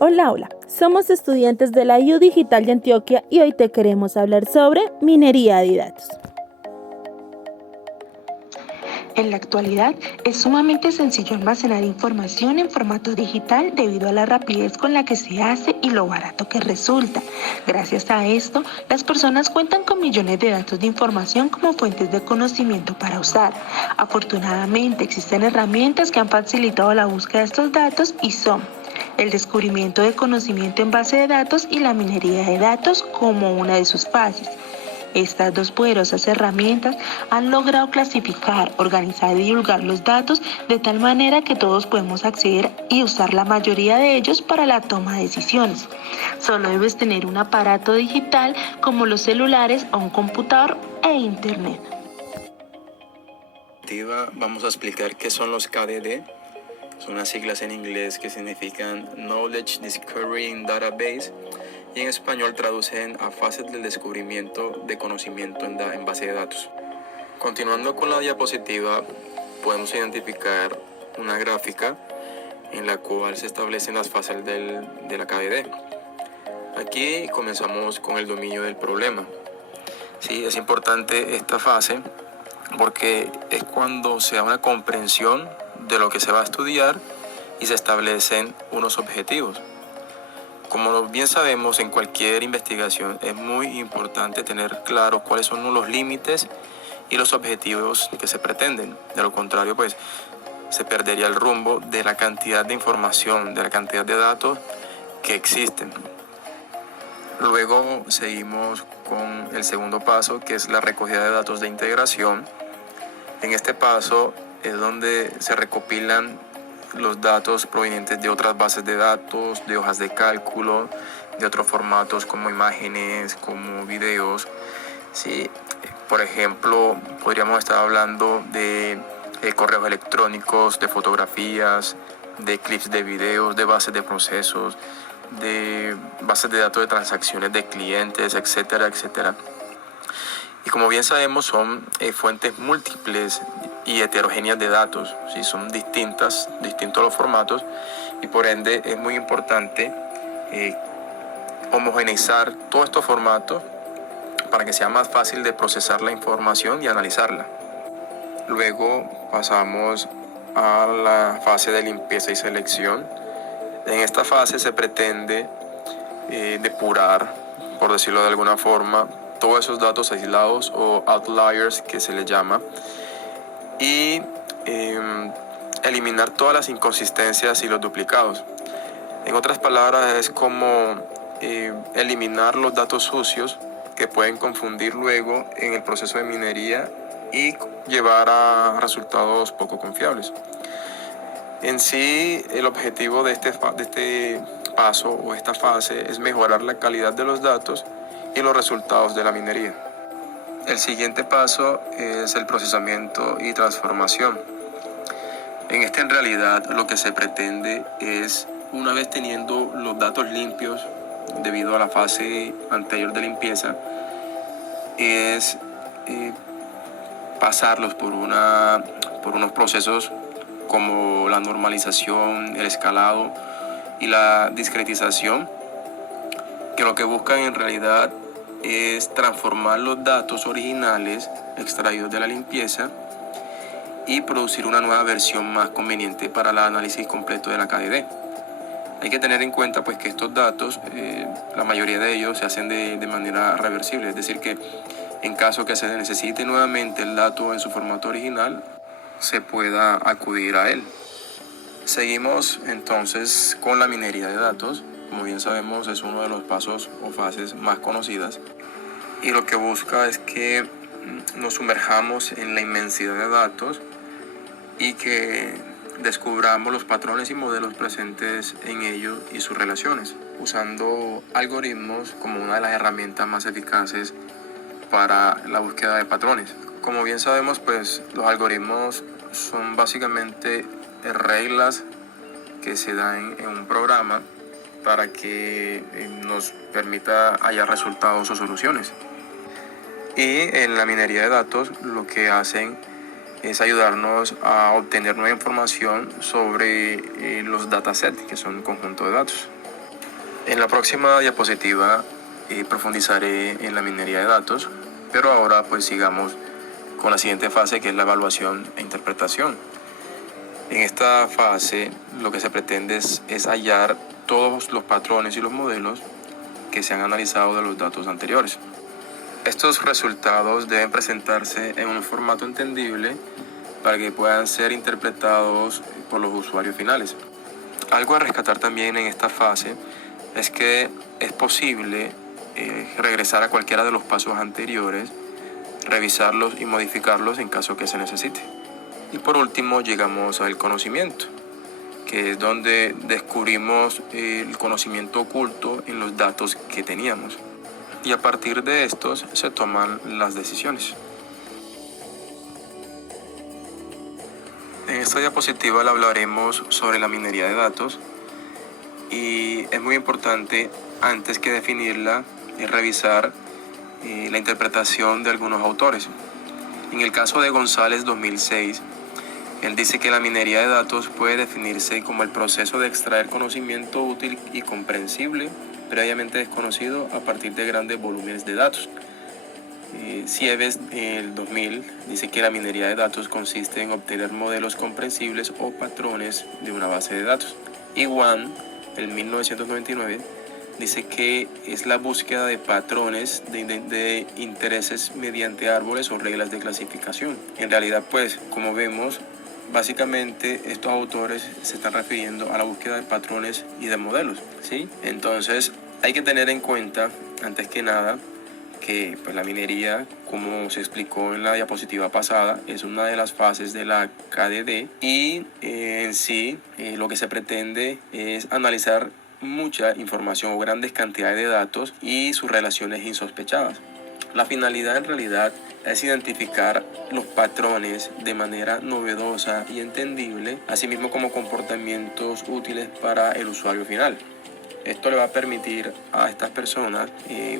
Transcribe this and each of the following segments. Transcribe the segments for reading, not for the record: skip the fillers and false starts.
Hola, hola, somos estudiantes de la U Digital de Antioquia y hoy te queremos hablar sobre minería de datos. En la actualidad, es sumamente sencillo almacenar información en formato digital debido a la rapidez con la que se hace y lo barato que resulta. Gracias a esto, las personas cuentan con millones de datos de información como fuentes de conocimiento para usar. Afortunadamente, existen herramientas que han facilitado la búsqueda de estos datos y son el descubrimiento de conocimiento en base de datos y la minería de datos como una de sus fases. Estas dos poderosas herramientas han logrado clasificar, organizar y divulgar los datos de tal manera que todos podemos acceder y usar la mayoría de ellos para la toma de decisiones. Solo debes tener un aparato digital como los celulares o un computador e internet. Vamos a explicar qué son los KDD. Son las siglas en inglés que significan Knowledge Discovery Database y en español traducen a fases del descubrimiento de conocimiento en base de datos. Continuando con la diapositiva, podemos identificar una gráfica en la cual se establecen las fases de la KDD. Aquí comenzamos con el dominio del problema. Sí, es importante esta fase porque es cuando se da una comprensión de lo que se va a estudiar y se establecen unos objetivos. Como bien sabemos, en cualquier investigación es muy importante tener claro cuáles son los límites y los objetivos que se pretenden. De lo contrario, pues se perdería el rumbo de la cantidad de información, de la cantidad de datos que existen. Luego seguimos con el segundo paso, que es la recogida de datos de integración. En este paso es donde se recopilan los datos provenientes de otras bases de datos, de hojas de cálculo, de otros formatos como imágenes, como videos. Sí, por ejemplo, podríamos estar hablando de correos electrónicos, de fotografías, de clips de videos, de bases de procesos, de bases de datos de transacciones de clientes, etcétera, etcétera. Y como bien sabemos, son fuentes múltiples y heterogéneas de datos, ¿sí? Son distintos los formatos y por ende es muy importante homogeneizar todos estos formatos para que sea más fácil de procesar la información y analizarla. Luego pasamos a la fase de limpieza y selección. En esta fase se pretende depurar, por decirlo de alguna forma, todos esos datos aislados o outliers que se les llama y eliminar todas las inconsistencias y los duplicados. En otras palabras, es como eliminar los datos sucios que pueden confundir luego en el proceso de minería y llevar a resultados poco confiables. En sí, el objetivo de este paso o esta fase es mejorar la calidad de los datos y los resultados de la minería. El siguiente paso es el procesamiento y transformación. En realidad lo que se pretende es, una vez teniendo los datos limpios debido a la fase anterior de limpieza, es pasarlos por unos procesos como la normalización, el escalado y la discretización, que lo que buscan en realidad es transformar los datos originales extraídos de la limpieza y producir una nueva versión más conveniente para el análisis completo de la KDD. Hay que tener en cuenta pues que estos datos, la mayoría de ellos se hacen de manera reversible, es decir que en caso que se necesite nuevamente el dato en su formato original, se pueda acudir a él. Seguimos entonces con la minería de datos. Como bien sabemos, es uno de los pasos o fases más conocidas y lo que busca es que nos sumerjamos en la inmensidad de datos y que descubramos los patrones y modelos presentes en ellos y sus relaciones, usando algoritmos como una de las herramientas más eficaces para la búsqueda de patrones. Como bien sabemos, pues los algoritmos son básicamente reglas que se dan en un programa para que nos permita hallar resultados o soluciones. Y en la minería de datos lo que hacen es ayudarnos a obtener nueva información sobre los datasets, que son un conjunto de datos. En la próxima diapositiva profundizaré en la minería de datos, pero ahora pues sigamos con la siguiente fase, que es la evaluación e interpretación. En esta fase lo que se pretende es hallar todos los patrones y los modelos que se han analizado de los datos anteriores. Estos resultados deben presentarse en un formato entendible para que puedan ser interpretados por los usuarios finales. Algo a rescatar también en esta fase es que es posible regresar a cualquiera de los pasos anteriores, revisarlos y modificarlos en caso que se necesite. Y por último llegamos al conocimiento, que es donde descubrimos el conocimiento oculto en los datos que teníamos. Y a partir de estos se toman las decisiones. En esta diapositiva le hablaremos sobre la minería de datos y es muy importante, antes que definirla, revisar la interpretación de algunos autores. En el caso de González 2006, él dice que la minería de datos puede definirse como el proceso de extraer conocimiento útil y comprensible previamente desconocido a partir de grandes volúmenes de datos. Sieves, el 2000, dice que la minería de datos consiste en obtener modelos comprensibles o patrones de una base de datos. Y Wang, el 1999, dice que es la búsqueda de patrones de intereses mediante árboles o reglas de clasificación. En realidad, pues, como vemos, básicamente estos autores se están refiriendo a la búsqueda de patrones y de modelos, ¿sí? Entonces hay que tener en cuenta, antes que nada, que pues, la minería, como se explicó en la diapositiva pasada, es una de las fases de la KDD y en sí lo que se pretende es analizar mucha información o grandes cantidades de datos y sus relaciones insospechadas. La finalidad en realidad es identificar los patrones de manera novedosa y entendible, asimismo como comportamientos útiles para el usuario final. Esto le va a permitir a estas personas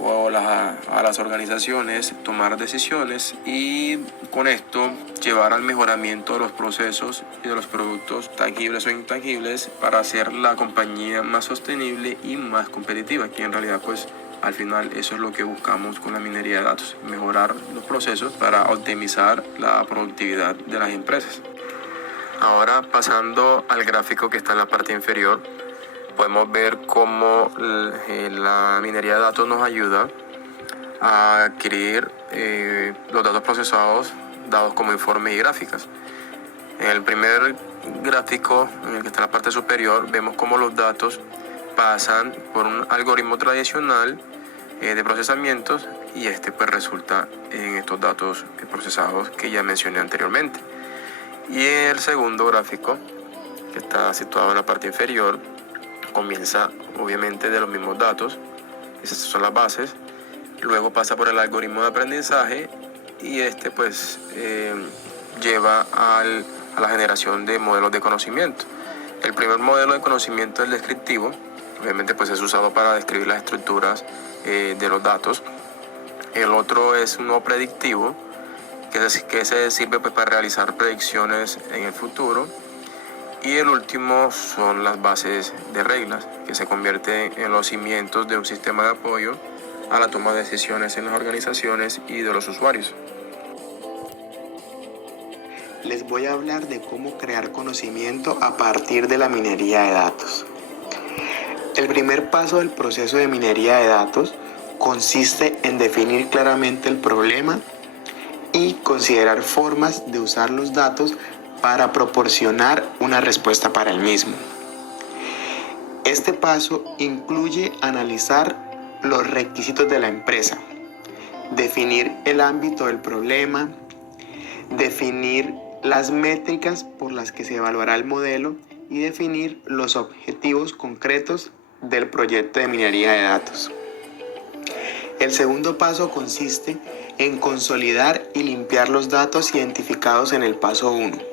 o a las organizaciones tomar decisiones y con esto llevar al mejoramiento de los procesos y de los productos tangibles o intangibles para hacer la compañía más sostenible y más competitiva, que en realidad pues al final eso es lo que buscamos con la minería de datos, mejorar los procesos para optimizar la productividad de las empresas. Ahora pasando al gráfico que está en la parte inferior, podemos ver cómo la minería de datos nos ayuda a adquirir los datos procesados dados como informes y gráficas. En el primer gráfico, en el que está en la parte superior, vemos cómo los datos pasan por un algoritmo tradicional de procesamientos y este pues resulta en estos datos procesados que ya mencioné anteriormente. Y el segundo gráfico, que está situado en la parte inferior, comienza obviamente de los mismos datos, esas son las bases, luego pasa por el algoritmo de aprendizaje y este pues lleva a la generación de modelos de conocimiento. El primer modelo de conocimiento es el descriptivo, obviamente pues es usado para describir las estructuras de los datos. El otro es uno predictivo, que se sirve pues para realizar predicciones en el futuro. Y el último son las bases de reglas, que se convierten en los cimientos de un sistema de apoyo a la toma de decisiones en las organizaciones y de los usuarios. Les voy a hablar de cómo crear conocimiento a partir de la minería de datos. El primer paso del proceso de minería de datos consiste en definir claramente el problema y considerar formas de usar los datos para proporcionar una respuesta para el mismo. Este paso incluye analizar los requisitos de la empresa, definir el ámbito del problema, definir las métricas por las que se evaluará el modelo y definir los objetivos concretos del proyecto de minería de datos. El segundo paso consiste en consolidar y limpiar los datos identificados en el paso 1.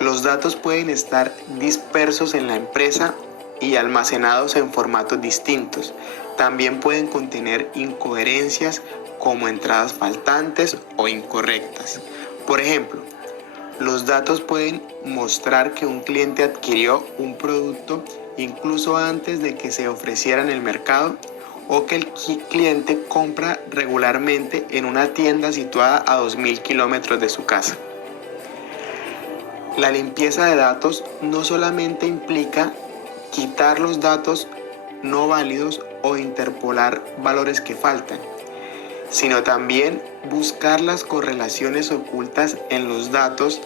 Los datos pueden estar dispersos en la empresa y almacenados en formatos distintos. También pueden contener incoherencias como entradas faltantes o incorrectas. Por ejemplo, Los datos pueden mostrar que un cliente adquirió un producto incluso antes de que se ofreciera en el mercado, o que el cliente compra regularmente en una tienda situada a 2.000 kilómetros de su casa. La limpieza de datos no solamente implica quitar los datos no válidos o interpolar valores que faltan, sino también buscar las correlaciones ocultas en los datos,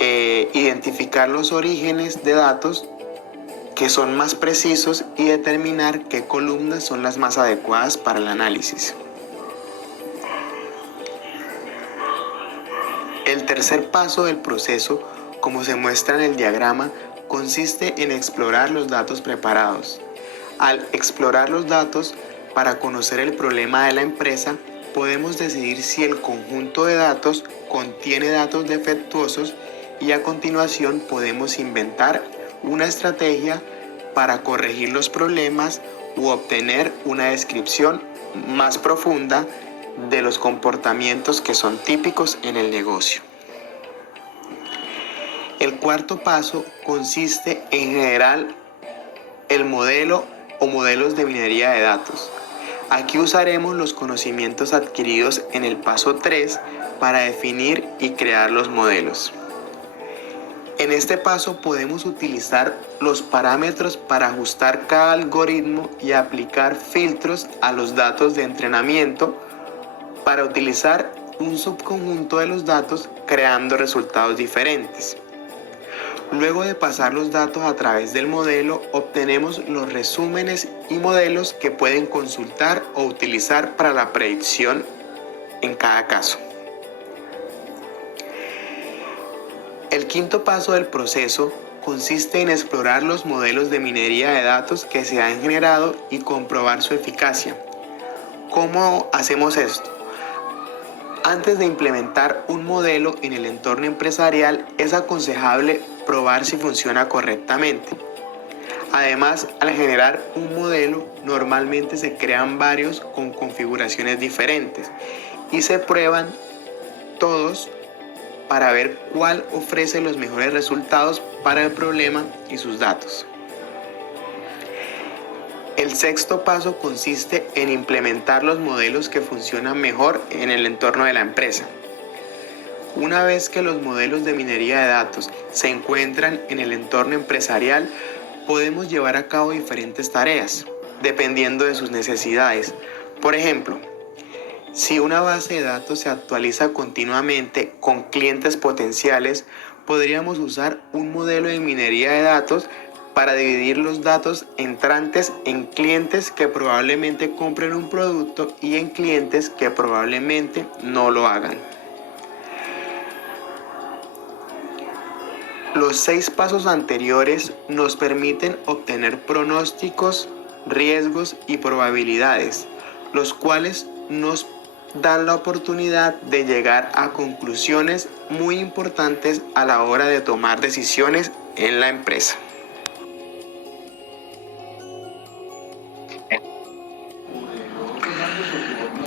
identificar los orígenes de datos que son más precisos y determinar qué columnas son las más adecuadas para el análisis. El tercer paso del proceso, como se muestra en el diagrama, consiste en explorar los datos preparados. Al explorar los datos para conocer el problema de la empresa, podemos decidir si el conjunto de datos contiene datos defectuosos, y a continuación podemos inventar una estrategia para corregir los problemas u obtener una descripción más profunda de los comportamientos que son típicos en el negocio. El cuarto paso consiste en generar el modelo o modelos de minería de datos. Aquí usaremos los conocimientos adquiridos en el paso 3 para definir y crear los modelos. En este paso podemos utilizar los parámetros para ajustar cada algoritmo y aplicar filtros a los datos de entrenamiento para utilizar un subconjunto de los datos, creando resultados diferentes. Luego de pasar los datos a través del modelo, obtenemos los resúmenes y modelos que pueden consultar o utilizar para la predicción en cada caso. El quinto paso del proceso consiste en explorar los modelos de minería de datos que se han generado y comprobar su eficacia. ¿Cómo hacemos esto? Antes de implementar un modelo en el entorno empresarial, es aconsejable probar si funciona correctamente. Además, al generar un modelo, normalmente se crean varios con configuraciones diferentes y se prueban todos para ver cuál ofrece los mejores resultados para el problema y sus datos. El sexto paso consiste en implementar los modelos que funcionan mejor en el entorno de la empresa. Una vez que los modelos de minería de datos se encuentran en el entorno empresarial, podemos llevar a cabo diferentes tareas, dependiendo de sus necesidades. Por ejemplo, si una base de datos se actualiza continuamente con clientes potenciales, podríamos usar un modelo de minería de datos para dividir los datos entrantes en clientes que probablemente compren un producto y en clientes que probablemente no lo hagan. Los 6 pasos anteriores nos permiten obtener pronósticos, riesgos y probabilidades, los cuales nos dan la oportunidad de llegar a conclusiones muy importantes a la hora de tomar decisiones en la empresa.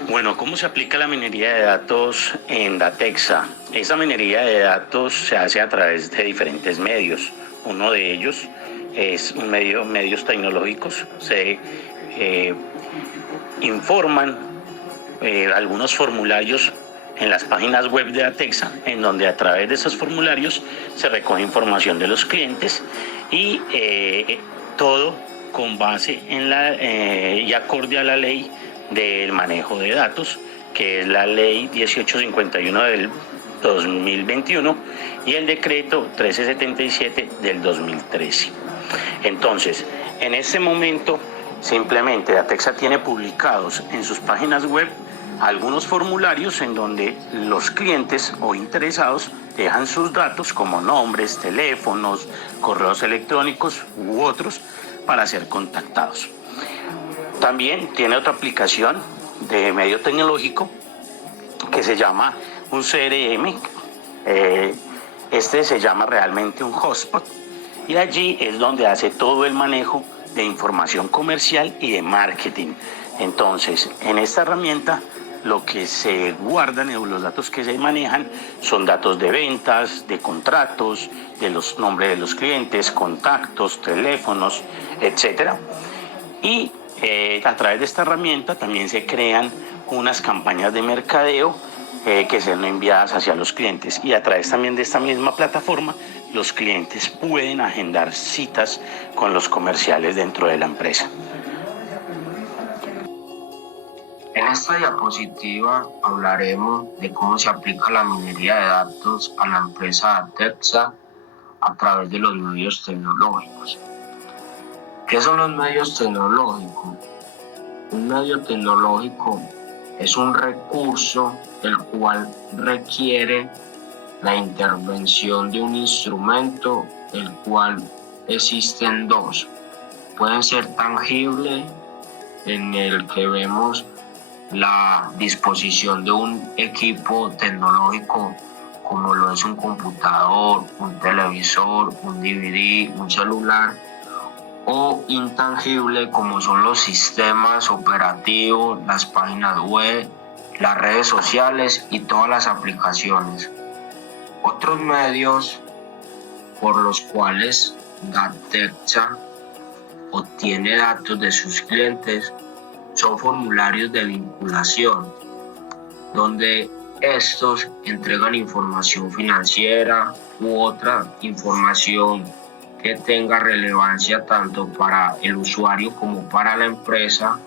Bueno, ¿cómo se aplica la minería de datos en Datexa? Esa minería de datos se hace a través de diferentes medios. Uno de ellos es medios tecnológicos. Se informan algunos formularios en las páginas web de Datexa, en donde a través de esos formularios se recoge información de los clientes y todo con base en y acorde a la ley del manejo de datos, que es la ley 1851 del 2021 y el decreto 1377 del 2013. Entonces, en este momento, simplemente Datexa tiene publicados en sus páginas web algunos formularios en donde los clientes o interesados dejan sus datos como nombres, teléfonos, correos electrónicos u otros para ser contactados. También tiene otra aplicación de medio tecnológico que se llama un CRM. Este se llama realmente un hotspot y allí es donde hace todo el manejo de información comercial y de marketing. Entonces, en esta herramienta lo que se guardan, los datos que se manejan son datos de ventas, de contratos, de los nombres de los clientes, contactos, teléfonos, etcétera. Y a través de esta herramienta también se crean unas campañas de mercadeo que sean enviadas hacia los clientes, y a través también de esta misma plataforma los clientes pueden agendar citas con los comerciales dentro de la empresa. En esta diapositiva hablaremos de cómo se aplica la minería de datos a la empresa Atexa a través de los medios tecnológicos. ¿Qué son los medios tecnológicos? Un medio tecnológico es un recurso el cual requiere la intervención de un instrumento, el cual existen dos. Pueden ser tangibles, en el que vemos la disposición de un equipo tecnológico como lo es un computador, un televisor, un DVD, un celular, o intangible como son los sistemas operativos, las páginas web, las redes sociales y todas las aplicaciones. Otros medios por los cuales Atexa obtiene datos de sus clientes son formularios de vinculación, donde estos entregan información financiera u otra información que tenga relevancia tanto para el usuario como para la empresa.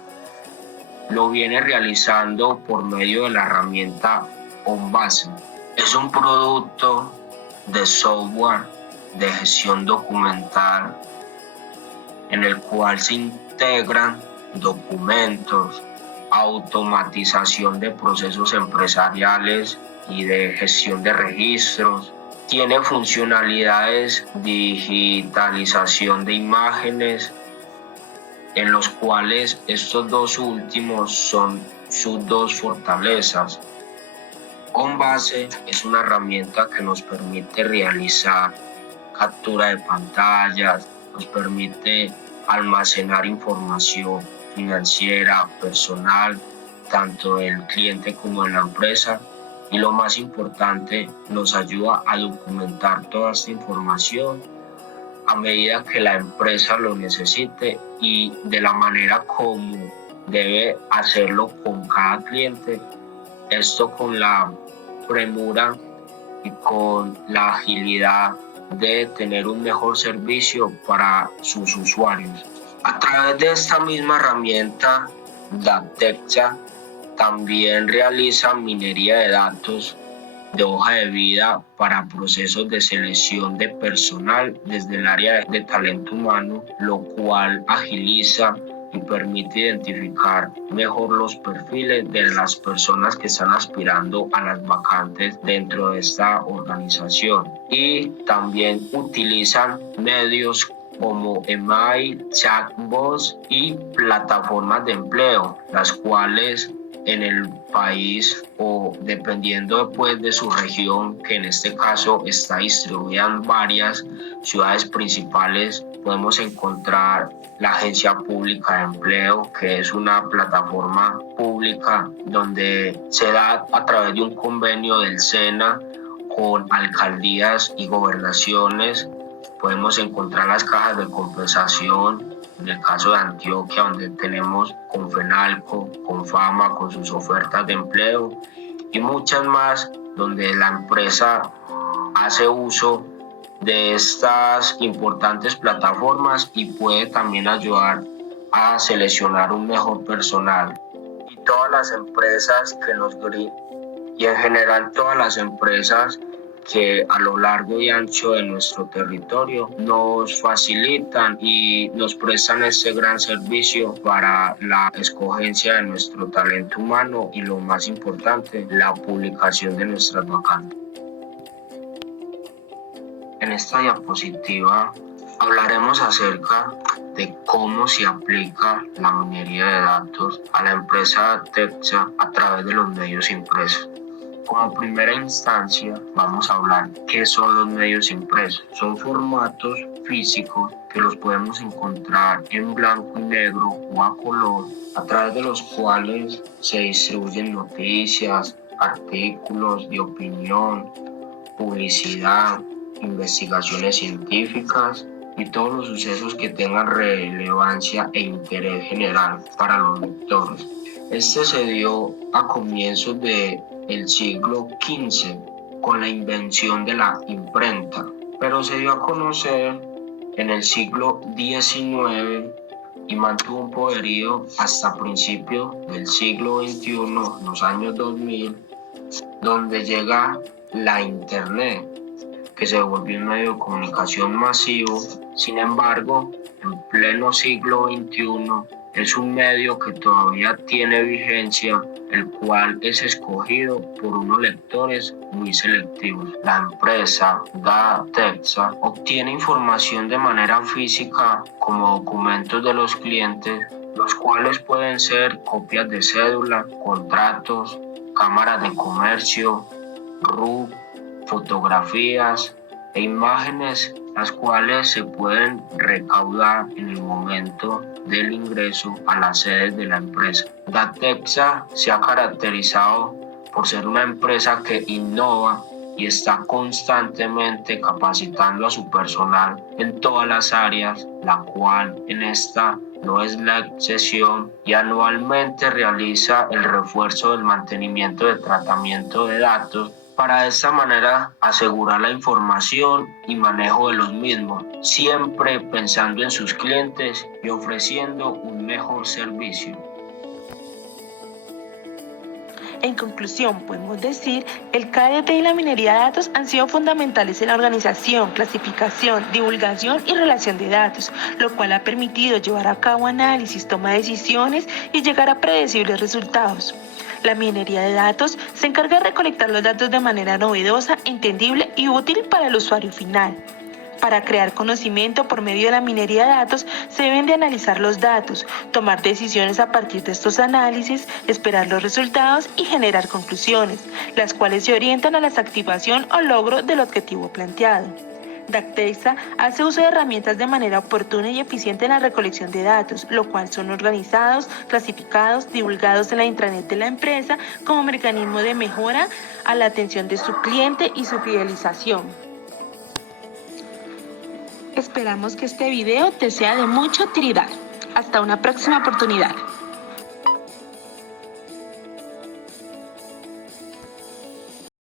Lo viene realizando por medio de la herramienta OnBase. Es un producto de software de gestión documental en el cual se integran documentos, automatización de procesos empresariales y de gestión de registros. Tiene funcionalidades de digitalización de imágenes, en los cuales estos dos últimos son sus dos fortalezas. OnBase es una herramienta que nos permite realizar captura de pantallas, nos permite almacenar información financiera, personal, tanto del cliente como de la empresa, y lo más importante, nos ayuda a documentar toda esta información a medida que la empresa lo necesite y de la manera como debe hacerlo con cada cliente. Esto con la premura y con la agilidad de tener un mejor servicio para sus usuarios. A través de esta misma herramienta, Atexa también realiza minería de datos de hoja de vida para procesos de selección de personal desde el área de talento humano, lo cual agiliza y permite identificar mejor los perfiles de las personas que están aspirando a las vacantes dentro de esta organización. Y también utilizan medios como email, chatbots y plataformas de empleo, las cuales en el país o dependiendo pues de su región, que en este caso está distribuida en varias ciudades principales, podemos encontrar la Agencia Pública de Empleo, que es una plataforma pública donde se da a través de un convenio del SENA con alcaldías y gobernaciones. Podemos encontrar las cajas de compensación, en el caso de Antioquia, donde tenemos Confenalco, Confama con sus ofertas de empleo y muchas más, donde la empresa hace uso de estas importantes plataformas y puede también ayudar a seleccionar un mejor personal. Y todas las empresas y en general todas las empresas que a lo largo y ancho de nuestro territorio nos facilitan y nos prestan este gran servicio para la escogencia de nuestro talento humano y lo más importante, la publicación de nuestras vacantes. En esta diapositiva hablaremos acerca de cómo se aplica la minería de datos a la empresa Atexa a través de los medios impresos. Como primera instancia, vamos a hablar qué son los medios impresos. Son formatos físicos que los podemos encontrar en blanco y negro o a color, a través de los cuales se distribuyen noticias, artículos de opinión, publicidad, investigaciones científicas y todos los sucesos que tengan relevancia e interés general para los lectores. Este se dio a comienzos del siglo XV con la invención de la imprenta, pero se dio a conocer en el siglo XIX y mantuvo un poderío hasta principios del siglo XXI, los años 2000, donde llega la Internet, que se volvió un medio de comunicación masivo. Sin embargo, en pleno siglo XXI, es un medio que todavía tiene vigencia, el cual es escogido por unos lectores muy selectivos. La empresa Datexa obtiene información de manera física como documentos de los clientes, los cuales pueden ser copias de cédula, contratos, cámaras de comercio, RUC, fotografías e imágenes, las cuales se pueden recaudar en el momento del ingreso a las sedes de la empresa. Datexa se ha caracterizado por ser una empresa que innova y está constantemente capacitando a su personal en todas las áreas, la cual en esta no es la excepción, y anualmente realiza el refuerzo del mantenimiento de tratamiento de datos para de esta manera asegurar la información y manejo de los mismos, siempre pensando en sus clientes y ofreciendo un mejor servicio. En conclusión, podemos decir, el KDT y la minería de datos han sido fundamentales en la organización, clasificación, divulgación y relación de datos, lo cual ha permitido llevar a cabo análisis, toma de decisiones y llegar a predecibles resultados. La minería de datos se encarga de recolectar los datos de manera novedosa, entendible y útil para el usuario final. Para crear conocimiento por medio de la minería de datos, se deben de analizar los datos, tomar decisiones a partir de estos análisis, esperar los resultados y generar conclusiones, las cuales se orientan a la activación o logro del objetivo planteado. Datexa hace uso de herramientas de manera oportuna y eficiente en la recolección de datos, lo cual son organizados, clasificados, divulgados en la intranet de la empresa como mecanismo de mejora a la atención de su cliente y su fidelización. Esperamos que este video te sea de mucha utilidad. Hasta una próxima oportunidad.